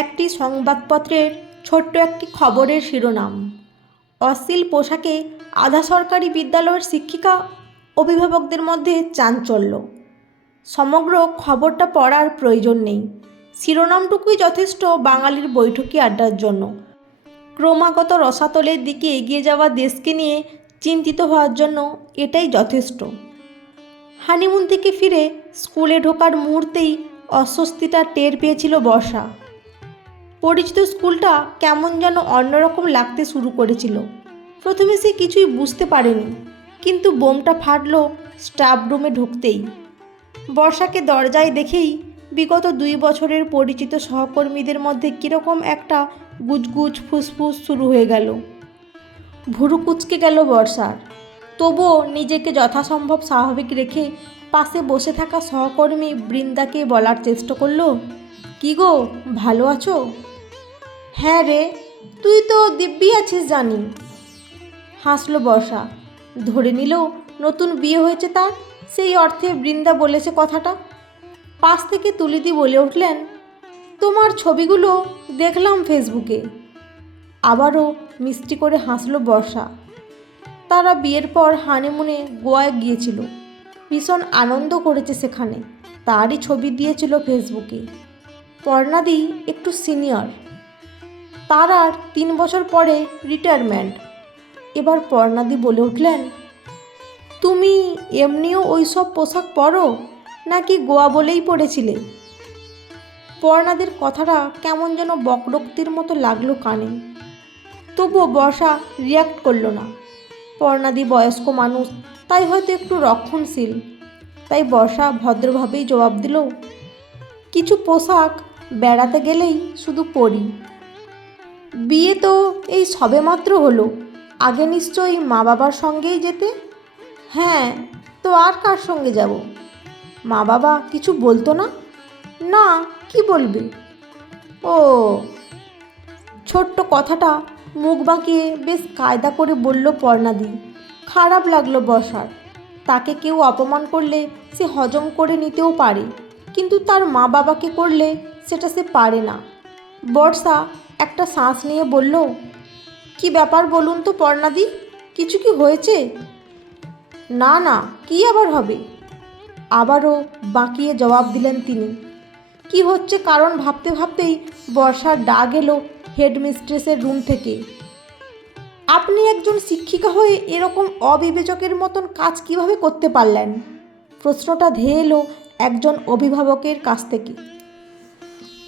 একটি সংবাদপত্রের ছোট্ট একটি খবরের শিরোনাম। অশ্লীল পোশাকে আধা সরকারি বিদ্যালয়ের শিক্ষিকা, অভিভাবকদের মধ্যে চাঞ্চল্য। সমগ্র খবরটা পড়ার প্রয়োজন নেই, শিরোনামটুকুই যথেষ্ট বাঙালির বৈঠকি আড্ডার জন্য। ক্রমাগত রসাতলের দিকে এগিয়ে যাওয়া দেশকে নিয়ে চিন্তিত হওয়ার জন্য এটাই যথেষ্ট। হানিমুন থেকে ফিরে স্কুলে ঢোকার মুহূর্তেই অস্বস্তিটা টের পেয়েছিল বর্ষা। পরিচিত স্কুলটা কেমন যেন অন্যরকম লাগতে শুরু করেছিল। প্রথমে সে কিছুই বুঝতে পারেনি, কিন্তু বোমটা ফাটল স্টাফ রুমে ঢুকতেই। বর্ষাকে দরজায় দেখেই বিগত 2 বছরের পরিচিত সহকর্মীদের মধ্যে কীরকম একটা গুজগুজ ফুসফুস শুরু হয়ে গেল। ভুরু কুঁচকে গেল বর্ষার। তবুও নিজেকে যথাসম্ভব স্বাভাবিক রেখে পাশে বসে থাকা সহকর্মী বৃন্দাকে বলার চেষ্টা করল, "কী গো, ভালো আছো?" "হ্যাঁ রে, তুই তো দিব্যি আছিস জানি।" হাসল বর্ষা। ধরে নিল নতুন বিয়ে হয়েছে তার, সেই অর্থে বৃন্দা বলেছে কথাটা। পাশ থেকে তুলিদি বলে উঠলেন, "তোমার ছবিগুলো দেখলাম ফেসবুকে।" আবারও মিষ্টি করে হাসল বর্ষা। তারা বিয়ের পর হানিমুনে গোয়ায় গিয়েছিল, ভীষণ আনন্দ করেছে সেখানে, তারই ছবি দিয়েছিল ফেসবুকে। পর্ণাদি একটু সিনিয়র, তার আর 3 বছর পরে রিটায়ারমেন্ট। এবার পর্ণাদি বলে উঠলেন, "তুমি এমনিও ওই সব পোশাক পরো, নাকি গোয়া বলেই পড়েছিলে?" পর্ণাদির কথাটা কেমন যেন বকরক্তির মতো লাগলো কানে। তবুও বর্ষা রিয়াক্ট করল না। পর্ণাদি বয়স্ক মানুষ, তাই হয়তো একটু রক্ষণশীল। তাই বর্ষা ভদ্রভাবেই জবাব দিল, "কিছু পোশাক বেড়াতে গেলেই শুধু পরি। বিয়ে তো এই সবেমাত্র হলো, আগে নিশ্চয়ই মা বাবার সঙ্গেই যেতে?" "হ্যাঁ, তো আর কার সঙ্গে যাব?" "মা বাবা কিছু বলতো না?" "না, কি বলবে?" "ও।" ছোট্ট কথাটা মুখ বাঁকিয়ে বেশ কায়দা করে বলল পর্ণাদি। খারাপ লাগলো বর্ষার। তাকে কেউ অপমান করলে সে হজম করে নিতেও পারে, কিন্তু তার মা বাবাকে করলে সেটা সে পারে না। বর্ষা একটা শ্বাস নিয়ে বলল, "কি ব্যাপার বলুন তো পর্ণাদি, কিছু কি হয়েছে?" "না না, কি আবার হবে?" আবারও বাঁকিয়ে জবাব দিলেন তিনি। কি হচ্ছে কারণ ভাবতে ভাবতেই বর্ষার ডাক এলো হেডমিস্ট্রেসের রুম থেকে। "আপনি একজন শিক্ষিকা হয়ে এরকম অবিবেচকের মতন কাজ কিভাবে করতে পারলেন?" প্রশ্নটা ধেয়ে এলো একজন অভিভাবকের কাছ থেকে।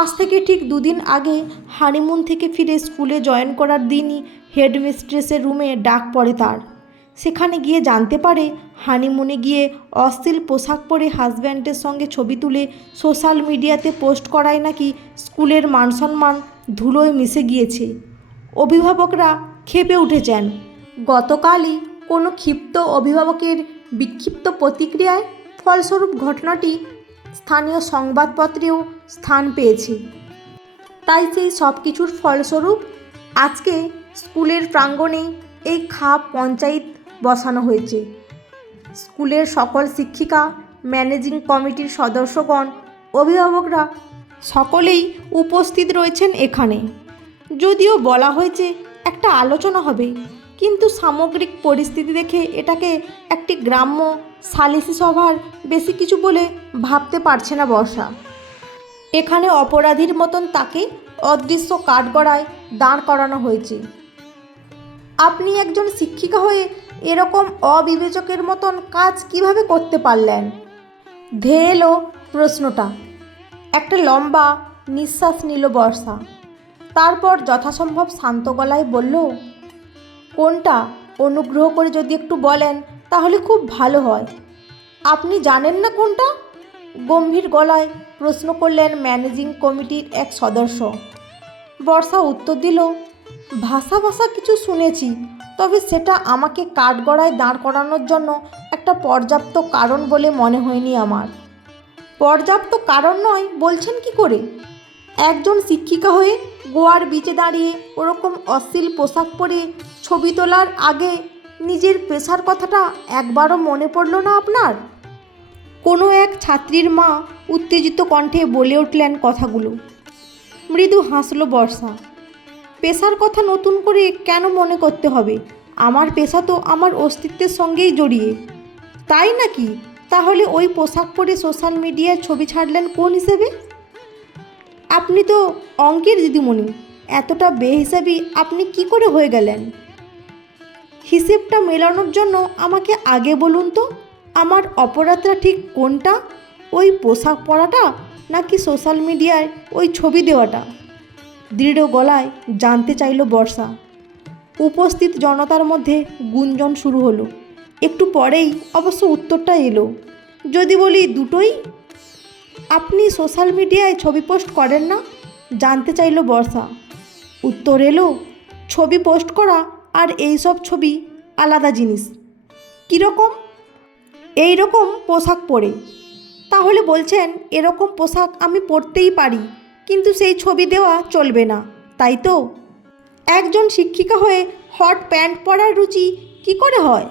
আজ থেকে ঠিক 2 দিন আগে হানিমুন থেকে ফিরে স্কুলে জয়েন করার দিনই হেডমিস্ট্রেসের রুমে ডাক পড়ে তার। সেখানে গিয়ে জানতে পারে হানিমুনে গিয়ে অশ্লীল পোশাক পরে হাজব্যান্ডের সঙ্গে ছবি তুলে সোশ্যাল মিডিয়াতে পোস্ট করায় নাকি স্কুলের মানসম্মান ধুলোয় মিশে গিয়েছে। অভিভাবকরা ক্ষেপে উঠেছেন। গতকালই কোনো ক্ষিপ্ত অভিভাবকের বিক্ষিপ্ত প্রতিক্রিয়ায় ফলস্বরূপ ঘটনাটি স্থানীয় সংবাদপত্রেও স্থান পেয়েছে। তাই সেই সব কিছুর ফলস্বরূপ আজকে স্কুলের প্রাঙ্গণেই এই খাপ পঞ্চায়েত বসানো হয়েছে। স্কুলের সকল শিক্ষিকা, ম্যানেজিং কমিটির সদস্যগণ, অভিভাবকরা সকলেই উপস্থিত রয়েছেন এখানে। যদিও বলা হয়েছে একটা আলোচনা হবে, কিন্তু সামগ্রিক পরিস্থিতি দেখে এটাকে একটি গ্রাম্য সালিসি সভার বেশি কিছু বলে ভাবতে পারছে না বর্ষা। এখানে অপরাধীর মতন তাকে অদৃশ্য কাঠগড়ায় দাঁড় করানো হয়েছে। আপনি একজন শিক্ষিকা হয়ে এরকম অবিবেচকের মতন কাজ কিভাবে করতে পারলেন? ধেয়ে এলো প্রশ্নটা। একটা লম্বা নিঃশ্বাস নিল বর্ষা। তারপর যথাসম্ভব শান্ত গলায় বলল, "কোনটা অনুগ্রহ করে যদি একটু বলেন তাহলে খুব ভালো হয়।" "আপনি জানেন না কোনটা?" গম্ভীর গলায় প্রশ্ন করলেন ম্যানেজিং কমিটির এক সদস্য। বর্ষা উত্তর দিল, "ভাষা ভাষা কিছু শুনেছি, তবে সেটা আমাকে কাঠগড়ায় দাঁড় করানোর জন্য একটা পর্যাপ্ত কারণ বলে মনে হয়নি আমার।" পর্যাপ্ত কারণ নয় বলছেন কি করে? একজন শিক্ষিকা হয়ে গোয়ার বিচে দাঁড়িয়ে ওরকম অশ্লীল পোশাক পরে ছবি তোলার আগে নিজের পেশার কথাটা একবারও মনে পড়ল না আপনার? কোনো এক ছাত্রীর মা উত্তেজিত কণ্ঠে বলে উঠলেন কথাগুলো। মৃদু হাসল বর্ষা। পেশার কথা নতুন করে কেন মনে করতে হবে? আমার পেশা তো আমার অস্তিত্বের সঙ্গেই জড়িয়ে। তাই নাকি? তাহলে ওই পোশাক পরে সোশ্যাল মিডিয়ায় ছবি ছাড়লেন কোন হিসেবে? আপনি তো অঙ্কের দিদিমণি, এতটা বেহিসাবি আপনি কি করে হয়ে গেলেন? হিসেবটা মেলানোর জন্য আমাকে আগে বলুন তো, আমার অপরাধটা ঠিক কোনটা? ওই পোশাক পরাটা নাকি সোশ্যাল মিডিয়ায় ওই ছবি দেওয়াটা? দৃঢ় গলায় জানতে চাইল বর্ষা। উপস্থিত জনতার মধ্যে গুঞ্জন শুরু হলো। একটু পরেই অবশ্য উত্তরটা এলো। যদি বলি দুটোই? আপনি সোশ্যাল মিডিয়ায় ছবি পোস্ট করেন না? জানতে চাইল বর্ষা। উত্তর এলো, ছবি পোস্ট করা আর এইসব ছবি আলাদা জিনিস। কীরকম? এই রকম পোশাক পরে। তাহলে বলছেন এরকম পোশাক আমি পরতেই পারি, কিন্তু সেই ছবি দেওয়া চলবে না, তাই তো? একজন শিক্ষিকা হয়ে হট প্যান্ট পরার রুচি কি করে হয়?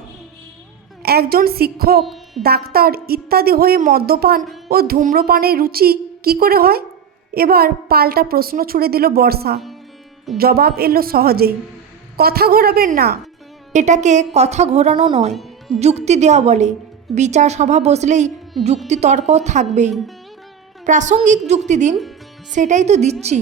একজন শিক্ষক, ডাক্তার ইত্যাদি হয়ে মদ্যপান ও ধূম্রপানের রুচি কি করে হয়? এবার পাল্টা প্রশ্ন ছুড়ে দিল বর্ষা। জবাব এলো সহজেই। কথা ঘোরাবেন না। এটাকে কথা ঘোরানো নয়, যুক্তি দেওয়া বলে। বিচার সভা বসলেই যুক্তি তর্ক থাকবেই। প্রাসঙ্গিক যুক্তি দিন। সেটাই তো দিচ্ছি।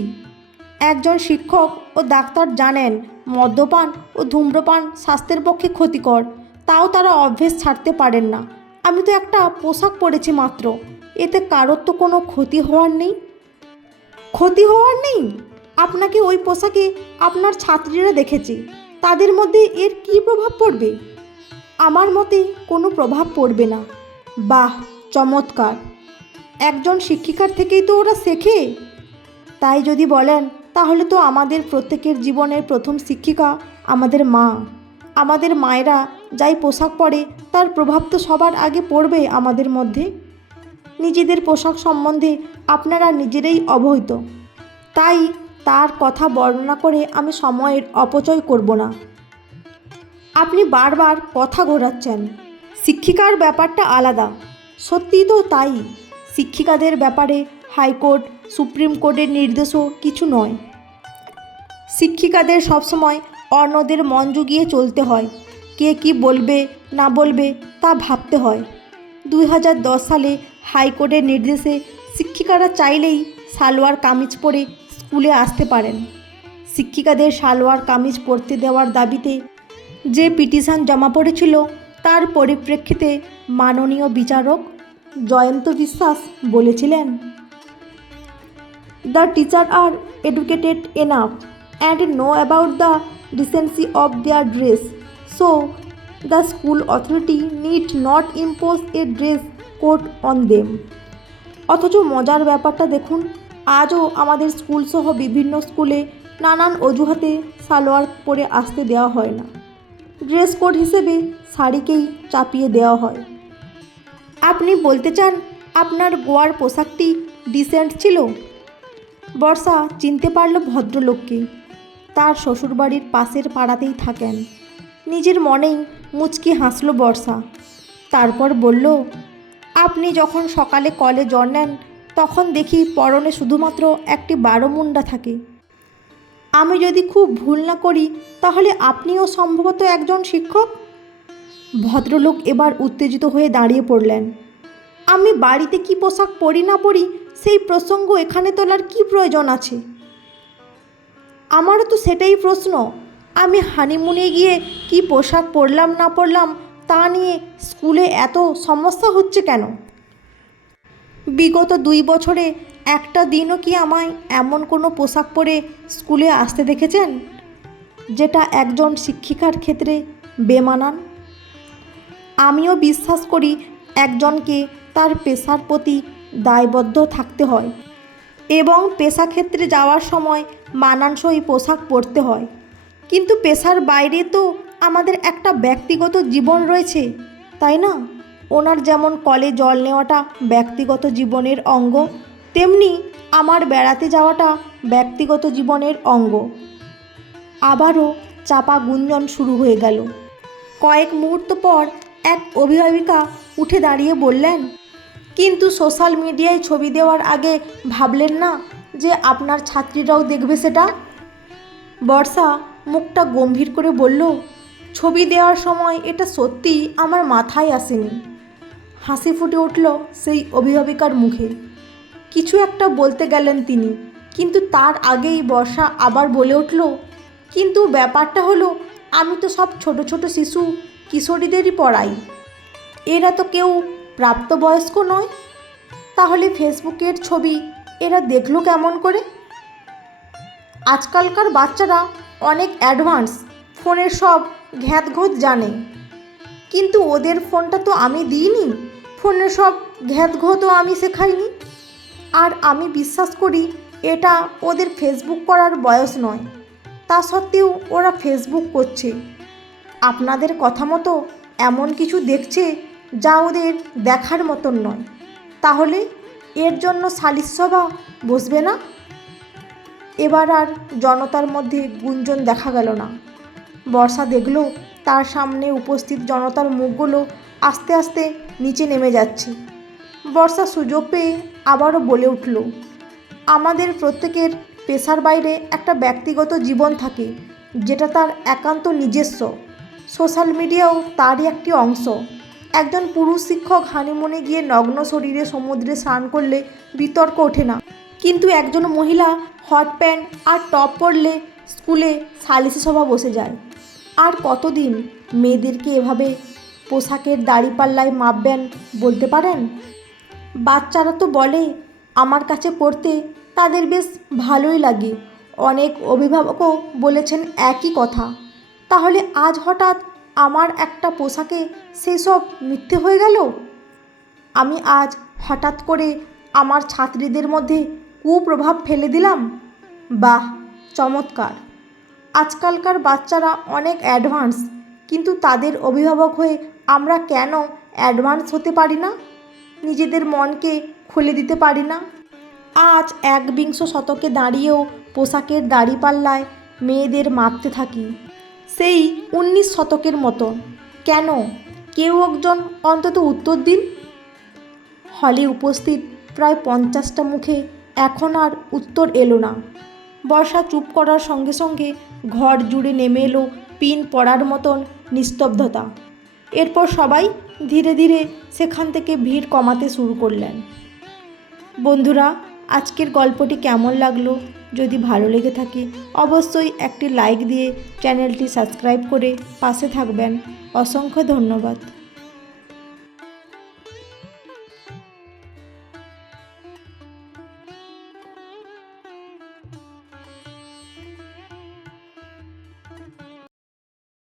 একজন শিক্ষক ও ডাক্তার জানেন মদ্যপান ও ধূম্রপান স্বাস্থ্যের পক্ষে ক্ষতিকর, তাও তারা অভ্যেস ছাড়তে পারেন না। আমি তো একটা পোশাক পরেছি মাত্র, এতে কারোর তো কোনো ক্ষতি হওয়ার নেই। ক্ষতি হওয়ার নেই? আপনাকে ওই পোশাকে আপনার ছাত্রীরা দেখেছে, তাদের মধ্যে এর কী প্রভাব পড়বে? আমার মতে কোনো প্রভাব পড়বে না। বাহ, চমৎকার! একজন শিক্ষিকার থেকেই তো ওরা শেখে। তাই যদি বলেন, তাহলে তো আমাদের প্রত্যেকের জীবনের প্রথম শিক্ষিকা আমাদের মা। আমাদের মায়েরা যাই পোশাক পরে তার প্রভাব তো সবার আগে পড়বে আমাদের মধ্যে। নিজেদের পোশাক সম্বন্ধে আপনারা নিজেরাই অবহিত, তাই তার কথা বর্ণনা করে আমি সময়ের অপচয় করব না। আপনি বারবার কথা ঘোরাচ্ছেন। শিক্ষিকার ব্যাপারটা আলাদা। সত্যিই তো তাই। শিক্ষিকাদের ব্যাপারে হাইকোর্ট, সুপ্রিম কোর্টের নির্দেশও কিছু নয়। শিক্ষিকাদের সবসময় অন্যদের মন জুগিয়ে চলতে হয়। কে কি বলবে না বলবে তা ভাবতে হয়। 2010 সালে হাইকোর্টের নির্দেশে শিক্ষিকারা চাইলেই সালোয়ার কামিজ পরে স্কুলে আসতে পারেন। শিক্ষিকাদের সালোয়ার কামিজ পরতে দেওয়ার দাবিতে যে পিটিশন জমা পড়েছিল, তার পরিপ্রেক্ষিতে মাননীয় বিচারক জয়ন্ত বিশ্বাস বলেছিলেন, the teacher are educated enough and know about the decency of their dress, so the school authority need not impose a dress code on them. অথচ মজার ব্যাপারটা দেখুন, আজও আমাদের স্কুলসহ বিভিন্ন স্কুলে নানান অজুহাতে সালোয়ার পরে আসতে দেওয়া হয় না। ড্রেস কোড হিসেবে শাড়িকেই চাপিয়ে দেওয়া হয়। আপনি বলতে চান আপনার গোয়ার পোশাকটি ডিসেন্ট ছিল? বর্ষা চিনতে পারল ভদ্রলোককে। তার শ্বশুরবাড়ির পাশের পাড়াতেই থাকেন। নিজের মনেই মুচকি হাসল বর্ষা। তারপর বলল, আপনি যখন সকালে কলে জ্বর নেন তখন দেখি পরনে শুধুমাত্র একটি বারোমুন্ডা থাকে। আমি যদি খুব ভুল না করি তাহলে আপনিও সম্ভবত একজন শিক্ষক। ভদ্রলোক এবার উত্তেজিত হয়ে দাঁড়িয়ে পড়লেন। আমি বাড়িতে কি পোশাক পরি না পরি সেই প্রসঙ্গ এখানে তোলার কি প্রয়োজন আছে? আমারও তো সেটাই প্রশ্ন। আমি হানিমুনে গিয়ে কি পোশাক পরলাম না পরলাম তা নিয়ে স্কুলে এত সমস্যা হচ্ছে কেন? বিগত 2 বছরে একটা দিনও কি আমায় এমন কোনো পোশাক পরে স্কুলে আসতে দেখেছেন যেটা একজন শিক্ষিকার ক্ষেত্রে বেমানান? আমিও বিশ্বাস করি একজনকে তার পেশার প্রতি দায়বদ্ধ থাকতে হয় এবং পেশাক্ষেত্রে যাওয়ার সময় মানানসই পোশাক পরতে হয়। কিন্তু পেশার বাইরে তো আমাদের একটা ব্যক্তিগত জীবন রয়েছে, তাই না? ওনার যেমন কলে জল নেওয়াটা ব্যক্তিগত জীবনের অঙ্গ, তেমনি আমার বেড়াতে যাওয়াটা ব্যক্তিগত জীবনের অঙ্গ। আবারও চাপা গুঞ্জন শুরু হয়ে গেল। কয়েক মুহূর্ত পর এক অভিভাবিকা উঠে দাঁড়িয়ে বললেন, কিন্তু সোশ্যাল মিডিয়ায় ছবি দেওয়ার আগে ভাবলেন না যে আপনার ছাত্রীরাও দেখবে সেটা? বর্ষা মুখটা গম্ভীর করে বলল, ছবি দেওয়ার সময় এটা সত্যি আমার মাথায় আসেনি। হাসি ফুটে উঠল সেই অভিভাবিকার মুখে। কিছু একটা বলতে গেলেন তিনি, কিন্তু তার আগেই বর্ষা আবার বলে উঠল, কিন্তু ব্যাপারটা হলো আমি তো সব ছোট ছোট শিশু কিশোরীদেরই পড়াই। এরা তো কেউ প্রাপ্তবয়স্ক নয়। তাহলে ফেসবুকের ছবি এরা দেখলো কেমন করে? আজকালকার বাচ্চারা অনেক অ্যাডভান্স, ফোনের সব ঘ্যাতঘোত জানে। কিন্তু ওদের ফোনটা তো আমি দিইনি, ফোনের সব ঘ্যাতঘোতও আমি শেখাইনি। আর আমি বিশ্বাস করি এটা ওদের ফেসবুক করার বয়স নয়। তা সত্ত্বেও ওরা ফেসবুক করছে। আপনাদের কথা মতো এমন কিছু দেখছে যা ওদের দেখার মতন নয়। তাহলে এর জন্য সালিশ সভা বসবে না? এবার আর জনতার মধ্যে গুঞ্জন দেখা গেল না। বর্ষা দেখল তার সামনে উপস্থিত জনতার মুখগুলো আস্তে আস্তে নিচে নেমে যাচ্ছে। বর্ষা সুযোগ পেয়ে আবারও বলে উঠল, আমাদের প্রত্যেকের পেশার বাইরে একটা ব্যক্তিগত জীবন থাকে, যেটা তার একান্ত নিজস্ব। সোশ্যাল মিডিয়াও তারই একটি অংশ। একজন পুরুষ শিক্ষক হানিমুনে গিয়ে নগ্ন শরীরে সমুদ্রে স্নান করলে বিতর্ক ওঠে না, কিন্তু একজন মহিলা হট প্যান্ট আর টপ পরলে স্কুলে সালিশি সভা বসে যায়। আর কতদিন মেয়েদেরকে এভাবে পোশাকের দাড়িপাল্লায় মাপবেন বলতে পারেন? বাচ্চারা তো বলে আমার কাছে পড়তে তাদের বেশ ভালোই লাগে। অনেক অভিভাবকও বলেছেন একই কথা। তাহলে আজ হঠাৎ আমার একটা পোশাকে সেসব মিথ্যে হয়ে গেল? আমি আজ হঠাৎ করে আমার ছাত্রীদের মধ্যে কুপ্রভাব ফেলে দিলাম? বাহ, চমৎকার! আজকালকার বাচ্চারা অনেক অ্যাডভান্স, কিন্তু তাদের অভিভাবক হয়ে আমরা কেন অ্যাডভান্স হতে পারি না? নিজেদের মনকে খুলে দিতে পারি না? আজ ১বিংশ শতকে দাঁড়িয়েও পোশাকের দাড়িপাল্লায় মেয়েদের মাপতে থাকি সেই ১৯ শতকের মতো। কেন? কেউ একজন অন্তত উত্তর দিন। হলে উপস্থিত প্রায় ৫০টা মুখে এখন আর উত্তর এলো না। বর্ষা চুপ করার সঙ্গে সঙ্গে ঘর জুড়ে নেমে এলো পিন পড়ার মতন নিস্তব্ধতা। এরপর সবাই ধীরে ধীরে সেখান থেকে ভিড় কমাতে শুরু করলেন। বন্ধুরা, আজকের গল্পটি কেমন লাগলো? যদি ভালো লেগে থাকে অবশ্যই একটি লাইক দিয়ে চ্যানেলটি সাবস্ক্রাইব করে পাশে থাকবেন। অসংখ্য ধন্যবাদ।